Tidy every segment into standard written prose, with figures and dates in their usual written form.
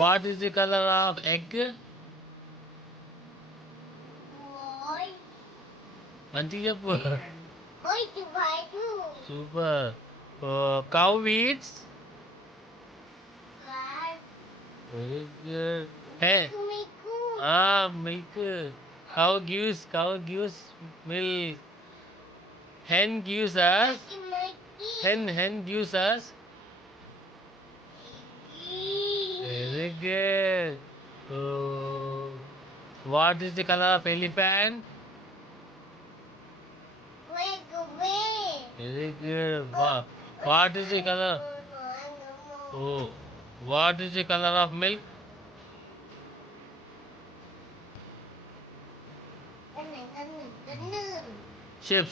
What is the color of egg? White. మంచిగా చెప్పు. White. Super. Cow eats. Black. Very good. Hey. Miku. Milk. Cow gives milk. Hen gives us. Hen gives us. Very good. What is the color of elephant? Very good. What is the color? What is the color of milk? Shape.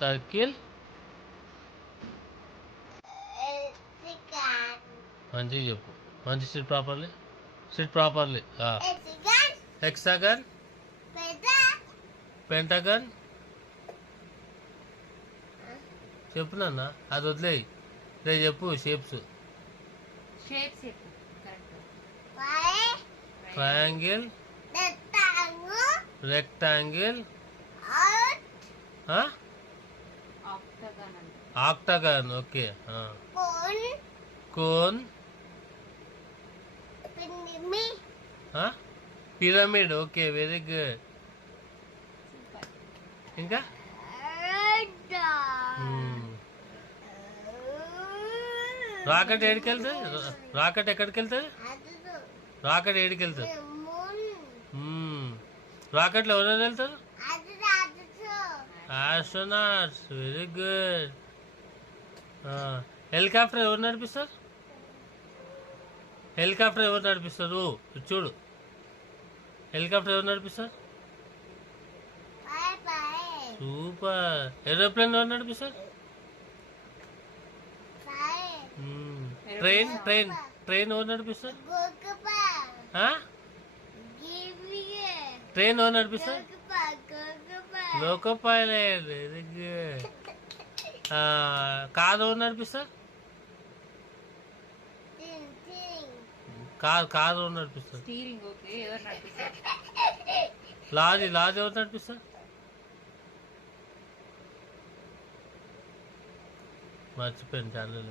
Circle. మంచిగా చెప్పు. మంచి sit properly. Hexagon. Pentagon. చెప్పు నాన్న, అది వదిలేయి. రేపు చెప్పు shapes. Triangle. Rectangle. Octagon. Okay. Cone. Pyramid. Okay, very good. ఇంకా రాకెట్ ఎక్కడికి వెళ్తుంది? రాకెట్ ఏడికి వెళ్తుంది? రాకెట్లో ఎవరైనా వెళ్తారు? ఆస్ట్రోనాట్స్. Very good. హెలికాప్టర్ ఎవరు నడిపిస్తారు? చూడు, హెలికాప్టర్ ఎవరు నడిపిస్తారు? సూపర్. ఏరోప్లేన్ ఎవరు నడిపిస్తారు? ట్రైన్ ఎవరు నడిపిస్తారు? ట్రైన్ ఎవరు నడిపిస్తారు? Loco pilot. Very good. Car ఎవరు నడిపిస్తారు? కార్ ఎవరు నడిపిస్తారు? లారీ ఎవరు నడిపిస్తారు? మర్చిపోయాను ఛానల్.